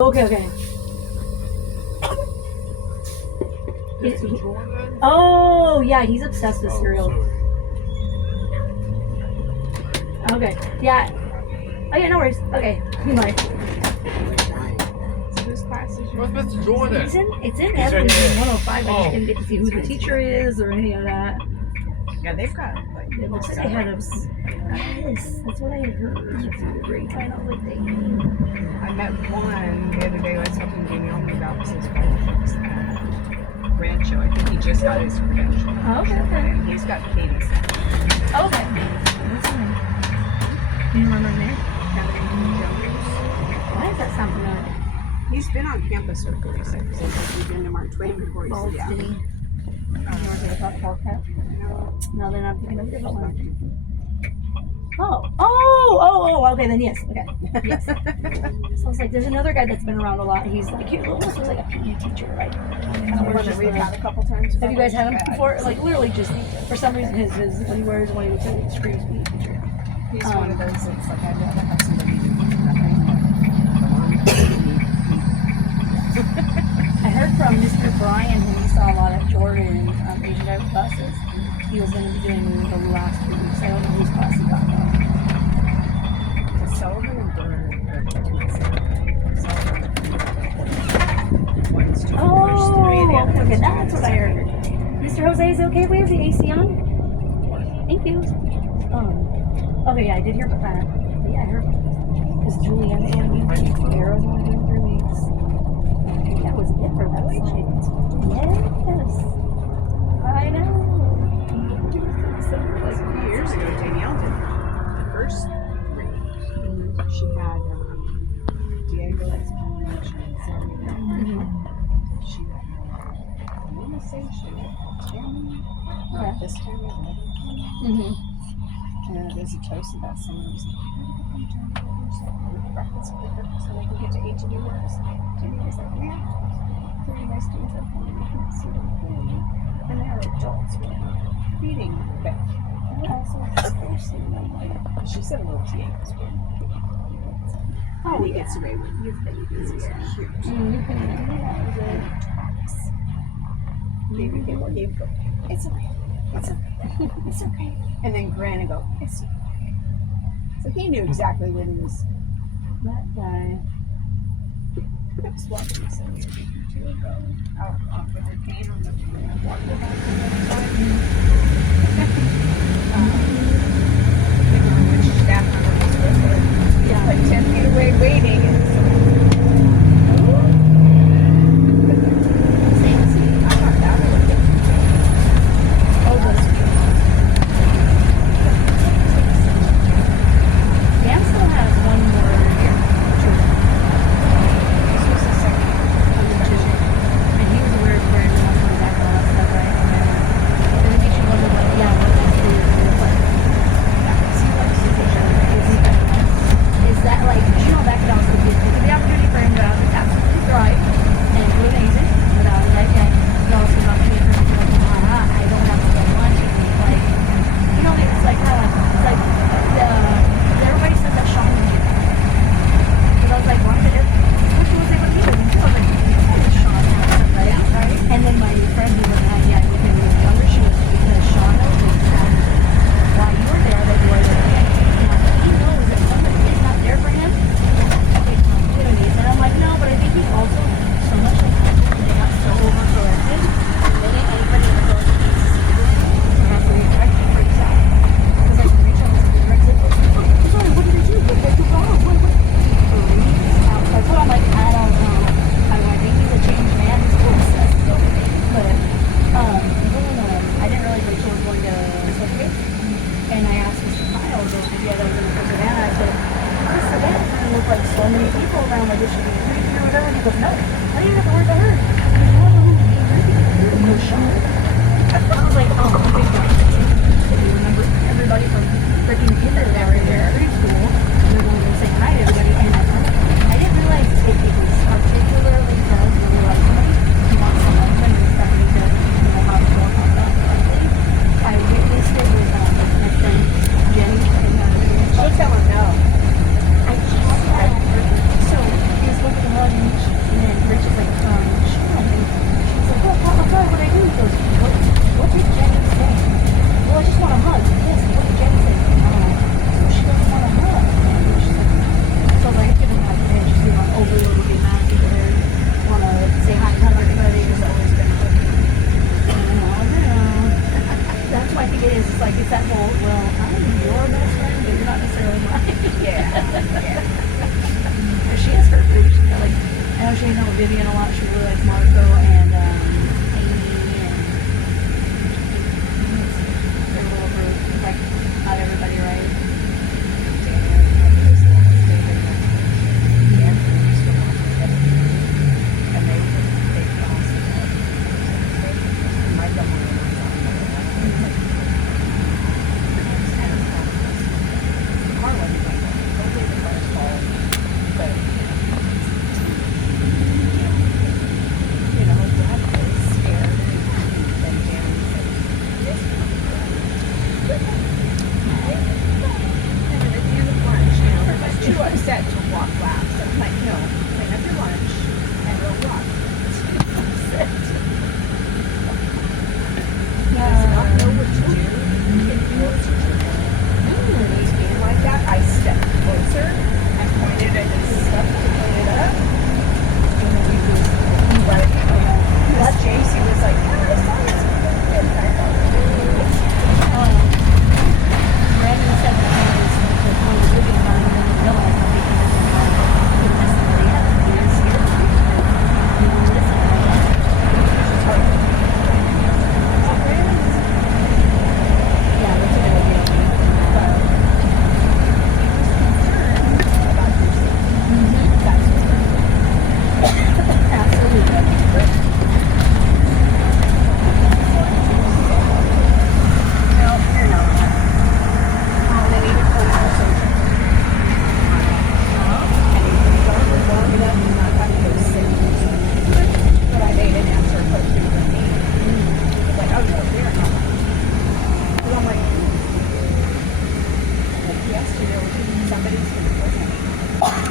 Okay. Oh, yeah, he's obsessed with cereal. Okay, yeah. Oh, yeah, no worries. Okay, bye. What's Mr. Jordan? It's in Evelyn 105. I just didn't get to see who the teacher is or any of that. Yeah, they've got like. It looks like they had a. Yes, that's what I had heard. Great kind of like they. I met one the other day. I was talking to Jamie Holman about his politics Rancho. I think he just got his credential. Oh, okay. And he's got Katie's. Okay. What's his name? Do you remember his name? Why does that sound familiar? He's been on campus for 46 since he's been to Mark Twain before he said, yeah. Did he? You want to say about Paul Cat? No, they're not thinking of a different one. Oh, okay, then yes. Okay. Yes. So I was like, there's another guy that's been around a lot. He's like, he almost looks like a PE teacher, right? We've had a couple times. Have you guys had him before? Like, literally just, for some reason, his when he wears one, he looks like he screams PE teacher. He's one of those that's like, I'd rather have somebody do nothing. I heard from Mr. Brian, who we saw a lot at Jordan, Asian Guy with buses. He was going to be doing the last 2 weeks. I don't know whose class he got though. Sullivan and Byrne. Oh, okay, that's what I heard. Mr. Jose, is it okay if we have the AC on? Thank you. Okay, yeah, I did hear about that. But yeah, I heard because Julianne's going to be doing Arrow's only doing 3 weeks. I think that was it for that Yes. I know. Like a few years ago, Danielle did the first grade. And she had Diego explanation. She had, I want to say she had 10, this time 11. And there's a toast about someone who's breakfast quicker so they can get to 8 to do works. Jimmy was like, yeah, pretty nice students at home. You can see them playing. And they're adults with feeding Beck. And also forcing them like, she said a little TA was good. Oh, he gets away with youth babies. He's cute. Maybe people gave go, it's okay. It's okay. It's okay. And then Granny go, it's okay. So he knew exactly what he was. That guy. I was watching somebody to go out with her cane on the water which staff member was with her. Yeah. Like 10 feet away waiting. And so, I thought that would have been. Dan still has one more year. This was the second year. And he was aware of where he was going back and all that stuff, right? And then he wasn't like, yeah, what next year you're going to play? Is that like, you know, back down to the opportunity for him to absolutely thrive and do amazing without it, like, and he also has an opportunity for him to be like, I don't have to spend lunch and like, you know, it's like how, it's like, everybody says that Sean was here. Because I was like, why did it, what she was able to do? And I was like, it's Sean, right? And then my friend who was like, yeah, when he was younger, she was because Sean knows while you were there, that you were there. He knows that somebody is not there for him. It's opportunities. And I'm like, no, but I think he's also so much like they got so overcorrected. They didn't anybody ever go to these have to retract and freaks out. Because like Rachel was directed, sorry, what did I do? What did I do wrong? What? Outside. So I'm like, I don't know. I think he's a changed man. He's still obsessed with everything. But I didn't realize Rachel was going to Sophia. And I asked Mr. Kyle, yeah, that was in the Savannah. I said, Savannah kind of looked like so many people around, like it should be crazy or whatever. And he goes, no, I didn't have to worry about her. I mean, you don't know who came here. No shot. I was like, oh, big guy. You remember everybody from freaking kindergarten there, preschool, and they're going to say hi to everybody. And I didn't realize it was particularly because we were like, somebody wants someone to respect me to know how to talk about that correctly. I witnessed it with my friend Jenny. She'll tell him no. So he was looking at her and Vivian a lot. She really likes Marco and Amy and their little group. Like, not everybody, right? Upset to walk laps. I'm like, no, clean up your lunch and go walk. He does not know what to do. He knows what to do. When he's being like that, I stepped closer and pointed at his stuff to clean it up. But Miss JC was like, yeah, I saw this. And I thought, Brandon said that he was going to live in Harlem and then realized that he didn't necessarily have to be scared of it. He wouldn't listen. Yeah, that's a good idea. But about your safety. That's what absolutely. no, you're not. And then even post surgery. And he was long enough to not have to go sick. But I made an answer put through for me. He was like, oh no, we're not. Because I'm like, yes, you know, somebody's going to put him.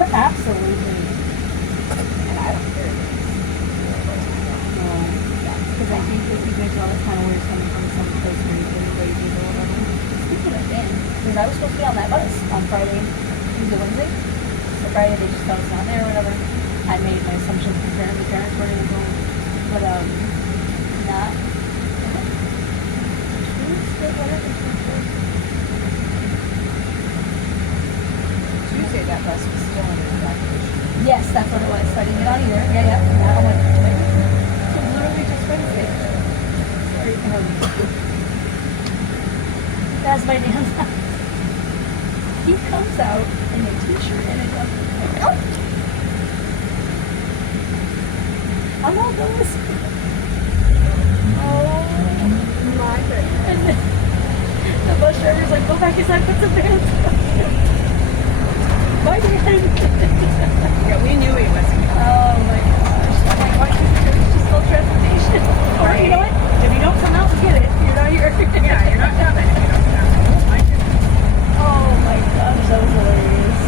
Absolutely. And I don't care. Because I think that you guys know that's kind of where it's coming from, some place where you've been crazy or whatever. Speaking of Ben, because I was supposed to be on that bus on Friday, Tuesday, Wednesday. So Friday they just thought it's not there or whatever. I made my assumptions comparing the parents were going to go. But, not. Tuesday, whatever. Tuesday, that bus was still in evacuation. Yes, that's what it was. So I didn't get on either. Yeah. Now I went. So literally just Wednesday. Sorry. That's my damn time. He comes out in a t-shirt and a gun. Oh! I'm all those. Oh my goodness. And then the bus driver's like, go back inside, put some pants on. My dad. Yeah, we knew he wasn't coming. Oh my gosh. I'm like, why can't you just call transportation? Or you know what? If you don't come out and get it, you're not here. Yeah, you're not coming. You don't come. Oh my goodness. Oh my gosh, that was hilarious.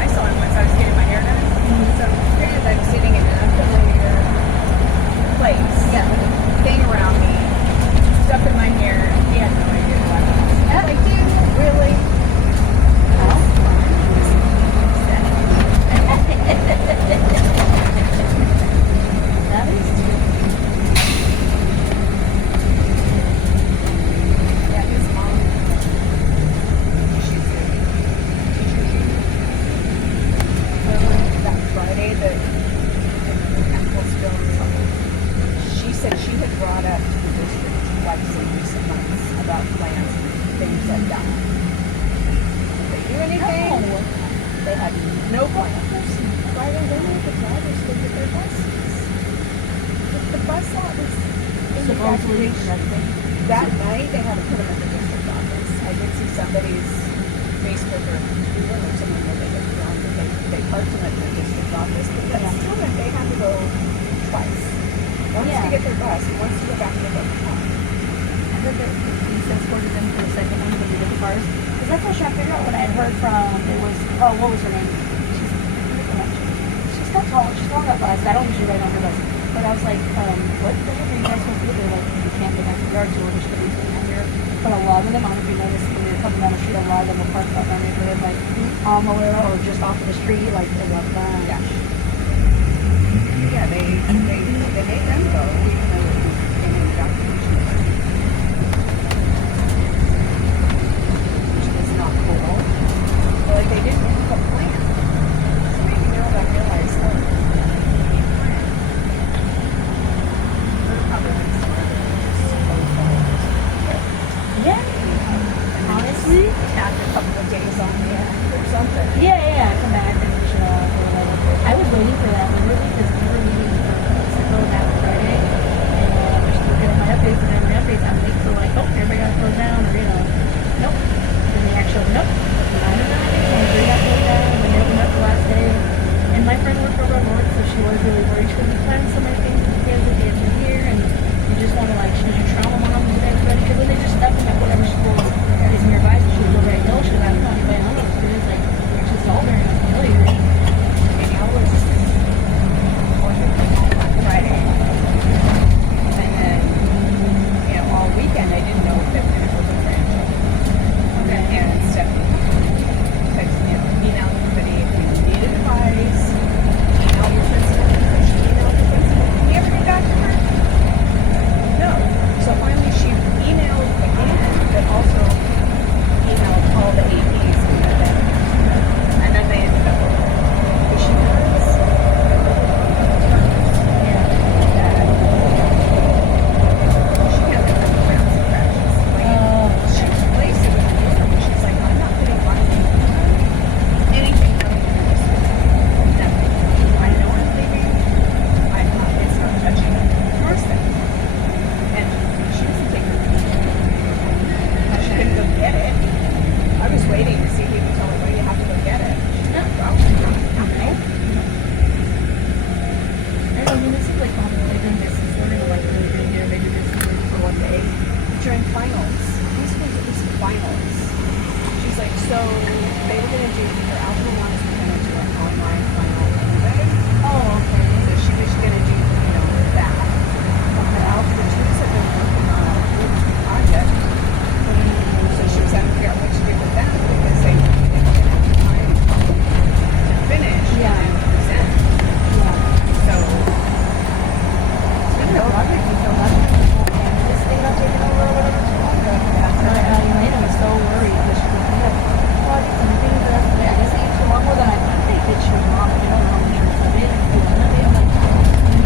I saw him once I was getting my hair done. So granted, I'm sitting in an unfamiliar place. Yeah. Thing around me, stuff in my hair. He had no idea what I was. And I'm like, dude, really? That is true. Yeah, his mom, she's a teacher. That Friday that she said she had brought up to the district twice in recent months about plans and things like that. Did they do anything? No. They had no plan. Friday, they made the drivers go get their buses. The bus lot was in the Supposedly, evacuation. That night, they had to put them at the district office. I did see somebody's Facebook or Twitter or something where they had drawn that they parked them at the district office. But that's still that they had to go twice. Once to get their bus, and once to go back to the car. I heard that the police escorted them for the second one when they did the cars. Because that's what I was trying to figure out what I had heard from, it was, oh, what was her name? She's got tall, she's long got glasses. I don't usually ride on her bus. But I was like, what the heck are you guys supposed to do? They're like, you can't go back to the yard, so we're just going to be sitting out here. But a lot of them, I don't know if you noticed, when you're coming down the street, a lot of them will park up on it, like, on Malera or just off of the street, like, in a bunch. Yeah, they made them go, even though it was in an evacuation. Which is not cool. But like, they didn't have a plan. She goes, we plan so many things with the kids at the end of the year, and we just want to like, she goes, your trauma mom with everybody, because then they just stuff them at whatever school is nearby. So she goes, over at Hill, she goes, I don't know anybody I know kids, like, it's just all very unfamiliar. And I was working from home on Friday. And then, you know, all weekend I didn't know if they were going to go to grandchildren. Okay. And Stephanie texted me, email everybody if you need advice, email your principal. She emailed the principal. Can you ever get back to her? No. So finally she emailed again, but also emailed all the APs and then they ended up because she does she can't live in the grounds and crashes. She replaced it with a new one. She's like, I'm not putting my name on anything coming into this one. Nothing. I know I'm leaving. I'm not, it's not touching yours thing. And she doesn't take her. She couldn't go get it. I was waiting to see if he would tell her, well, you have to go get it. No. Well, Okay. I don't know, this is like complicated. This is sort of like really good here. Maybe this is like for one day. during finals. This was finals. She's like, so they were going to do, for Alpha 1 was going to do an online final anyway. Oh, okay. So she was going to do, you know, that. But Alpha 2 said they're working on a group project. So she was having to figure out what to do with that because they didn't have time to finish and present. Yeah. So, Speaking of project, you feel that this thing not taking over or whatever it's called. that's her. Elena was so worried because she was like, projects and things that I guess they used to want more than I think they did. She was mom, I don't know how much of it. I'm like,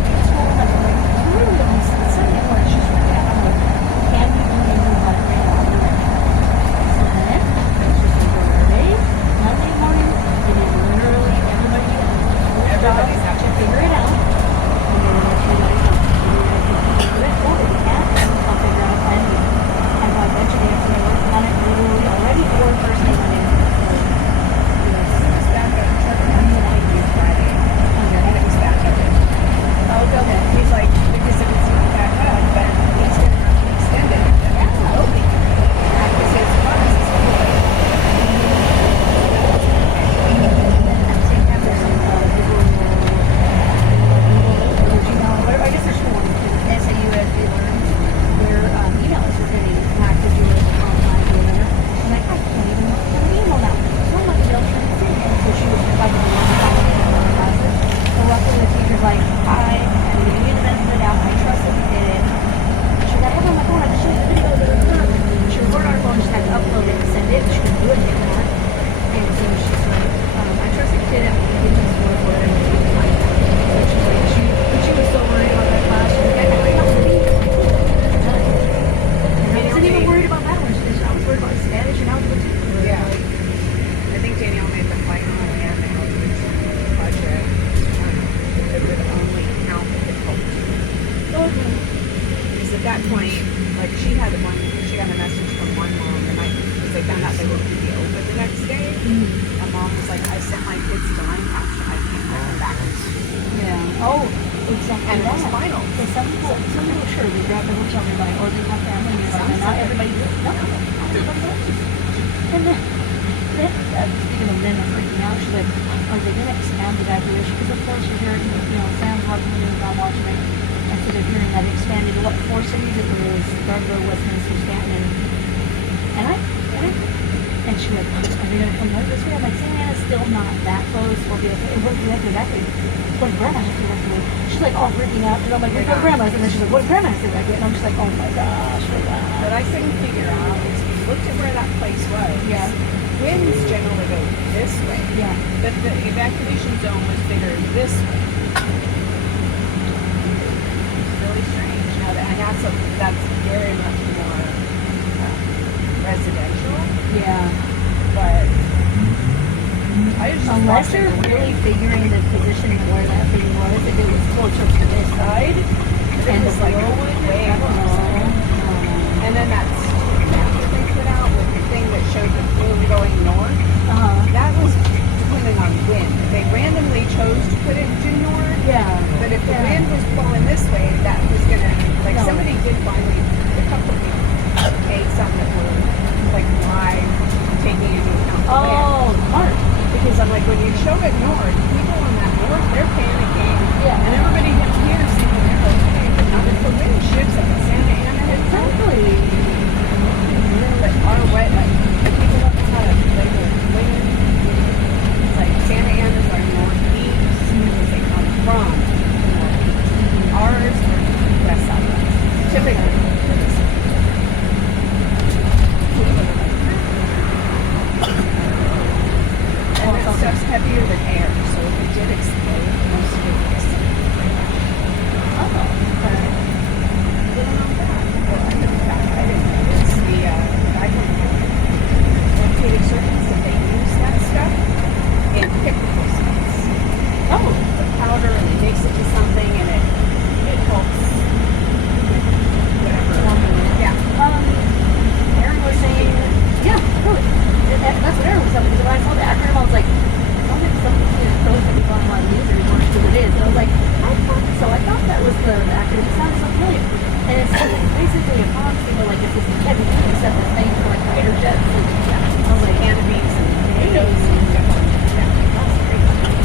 it's cool. I'm like, really only Sunday morning. She's like, yeah. I'm like, can you do me move like right now? I'm like, so then, she's like, Monday morning, it is literally everybody's job to figure it out. And then everybody's like, I'll figure out a plan B. And I bet you they're working on it literally already for first thing on it. It's back up. Trevor had to like you Friday. And it was back up. Okay. He's like, because if it's not back up, then he's going to have to extend it. Yeah. Open. Because his funds is full. At the same time, there's some I guess there's one. SAUSD learns where emails are getting hacked as you were online or whatever. I'm like, I can't even look at an email now. So I'm like, they'll turn this in. And so she was like, classes. So luckily the teacher's like, hi, I'm giving you the benefit of the doubt. I trust that you did it. She's like, I have on my phone. I can show you the video. She recorded our phone. She had to upload it and send it. She couldn't do it anymore. And so she's like, I trust that you did it. I'm going to give this for whatever you like. So she's like, she was so worried about that class. She's like, I wasn't even worried about that one. She was worried about Spanish and algebra too. Yeah. I think Danielle made the final and the algebra project. It would only count if it helped. Okay. Because at that point, like she got a message from one mom the night because they found out they were going to be open the next day. A mom was like, I sent my kids to Lancaster. I can't come back. Yeah. Oh, exactly. And it was final. So some people sure they grab the hotel nearby or they have family nearby. And not everybody does. No, not everybody does. And then speaking of them freaking out, she's like, are they going to expand the evacuation? Because of course you're hearing, Sam's watching the news, I'm watching it. And so they're hearing that it expanded to what, 4 cities? It was Gardner, Westminster, Stanton, and she was like, are they going to come right this way? I'm like, St. Anna's still not that close. We'll be okay. What do we have to evacuate? What if grandma has to evacuate? She's like all freaking out. And I'm like, what if grandma's? And then she's like, what if grandma has to evacuate? And I'm just like, oh my gosh, What I couldn't figure out is we looked at where that place was. Yeah. Winds generally go this way. Yeah. But the evacuation zone was bigger this way. Really strange. Now that's very much more residential. Yeah. But I was just Unless watching they're the really wind. figuring the position of where that thing was, if it was closer to this side, and was like way I don't know. And then that map that they put out with the thing that showed the plume going north, that was depending on wind. They randomly chose to put it due north, Yeah. but if the like when you show it north, people on that north, they're panicking. Yeah. And everybody down here is thinking they're okay. But now if the wind shifts up at Santa Ana, it's Exactly. but our way, like, people don't know how to label wind. It's like Santa Ana's our northeast, because they come from the northeast. Ours are west southwest. Typically. And that stuff's heavier than air, so if it did explode, most of it would Oh, okay. I didn't know that. Well, I didn't know that. I didn't know this. The guy from Orthopedic Surgeons, that they use that stuff in pickleball sets. Oh. The powder, and they mix it to something, and it helps whatever. Yeah. Aaron was saying, yeah, really. That's what Aaron was telling me. Because when I saw the acronym, I was like, it sounds like something to throw that we found a lot of news or you want to see what it is. And I was like, I thought so. I thought that was the acronym. It sounded so familiar. And it's basically a epoxy, but like it's this heavy duty stuff that's made for like fighter jets. And I was like, Canopies and windows and stuff. Yeah. That's great.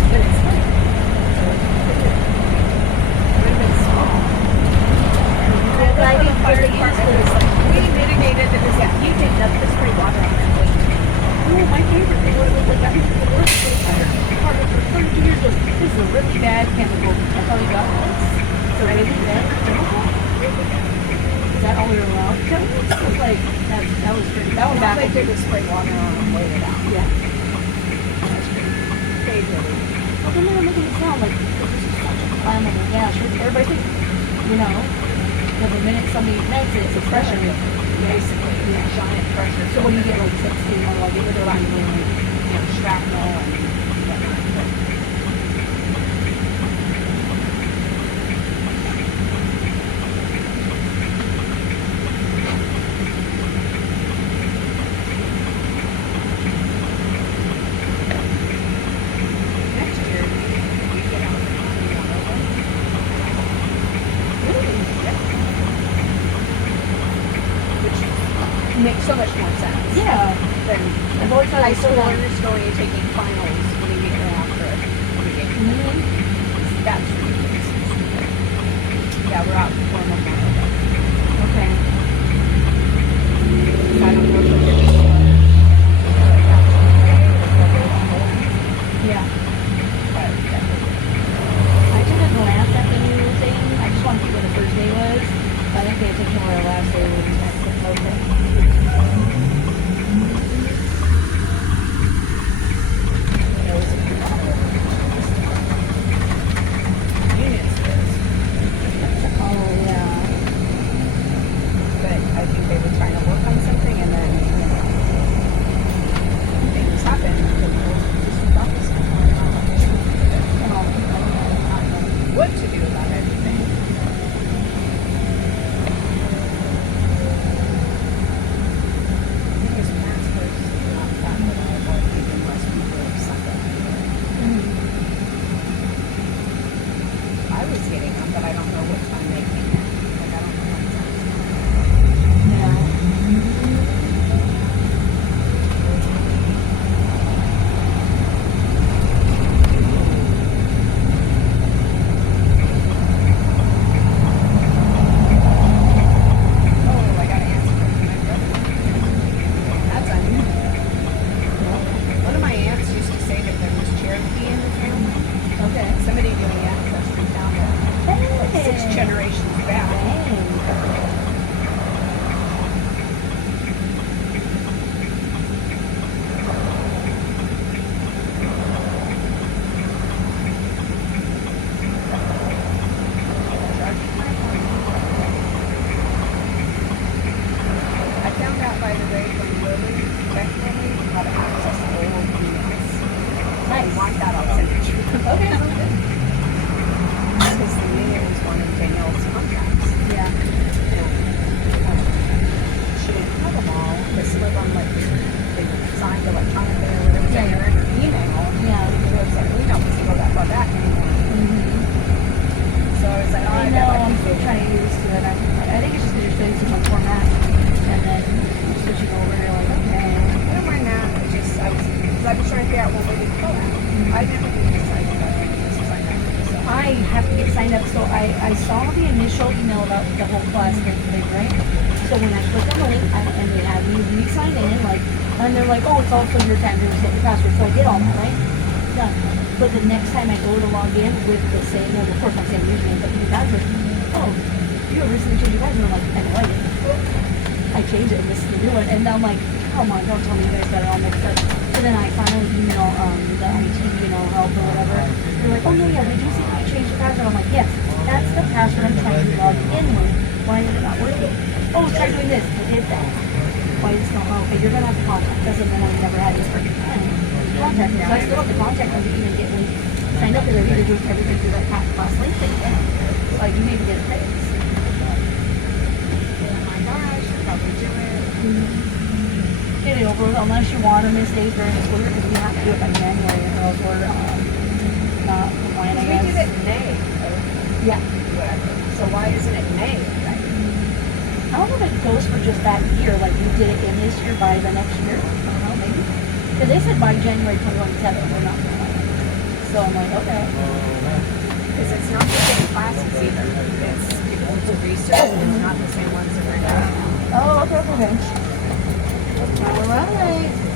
But it's funny. So it would have been small. but I think Fire they're used department was to like, we mitigated it. Yeah, you take that spray water on that weight. oh, my favorite thing was like I used to work for the fire department for 32 years. Goes, this is a really bad chemical. That's all you got. It's a really bad chemical. Is that all we were allowed to tell you? So like that was pretty. That was All back. they did was spray water on and weigh it out. Yeah. That's great. They really. Well, then they were making it sound like this is such a flammable gas. Everybody thinks, you know, that the minute somebody ignites it, it's a pressure. Basically, giant pressure. So what do you get like 16 or like it would go down to like, Shrapnel and whatnot. Next year, we get out which makes so much more sense yeah. than I've always thought high it was so nice. schoolers going and taking finals immediately after the game. Mm-hmm. That's ridiculous. Yeah, we're out for Memorial Day. Okay. I don't know if we'll get to like after the day or if we'll go home. Yeah. But definitely. I took a glance at the new thing. I just wanted to see what the first day was. I didn't pay attention where our last day was. Okay. There was a units list. Oh yeah. But I think they were trying to work on something and then, you know, things happen. Just about this what to do about everything. It was masters, not that, but I avoid giving less people Sunday. I was getting them, but I don't know what time they came in. Like, I don't know what time. Yeah. Oh, I got an answer from my brother. That's unusual. One of my aunts used to say that there was Cherokee in the family. Okay. Somebody knew the ancestry down there. Like 6 generations back. I found out, by the way, from Lily, Beck Lily, how to access old emails. If you want that, I'll send it to you. Okay. Sounds good. Because the Mia was one of Danielle's contacts. Yeah. And she didn't have them all, but some of them, like, they were signed electronically or whatever. Yeah. They're in her email. Yeah. It was like, we don't go that far back anymore. So I was like, oh, I I know. got I'm like still trying to get used to it. I think it's just because you're so used to one format, and then switching over, you're like, okay. I don't mind that. It's just, I was trying to figure out what way to go at. I never do get signed up. I need to sign up for this. I have to get signed up, so I saw the initial email about the whole class thing, right? So when I click on the link and they have me re-sign in, like, and they're like, oh, it's all for your time to reset your password. So I did all that, right? Done. But the next time I go to log in with the same, well, of course, my same username, but new password, oh, you have recently changed your password. I'm like, I know I did. I changed it, and this is the new one. And I'm like, come on, don't tell me you guys got it all mixed up. So then I finally email the IT, help or whatever. They're like, oh, yeah, did you see that you changed your password? I'm like, yes, that's the password I'm trying to log in with. Why is it not working? Oh, try doing this. I did that. Why is it not? Okay, you're going to have to contact us, and then I never had this freaking time. Contact me. So I still have to contact them to even get me signed up, because they're either doing everything through that class link thing. So I do need to get it fixed. Oh my gosh, I'll probably do it. Get it over with, unless you want to miss days during the school year, because we have to do it by January, or else we're not compliant, I We guess. did it in May. Yeah. So why isn't it May? I don't know if it goes for just that year, like you did it in this year by the next year. I don't know, maybe. Because they said by January 2027, we're not compliant. So I'm like, okay. Because it's not the same classes either. It's people do research. It's not the same ones that we're doing. Oh, okay. All right.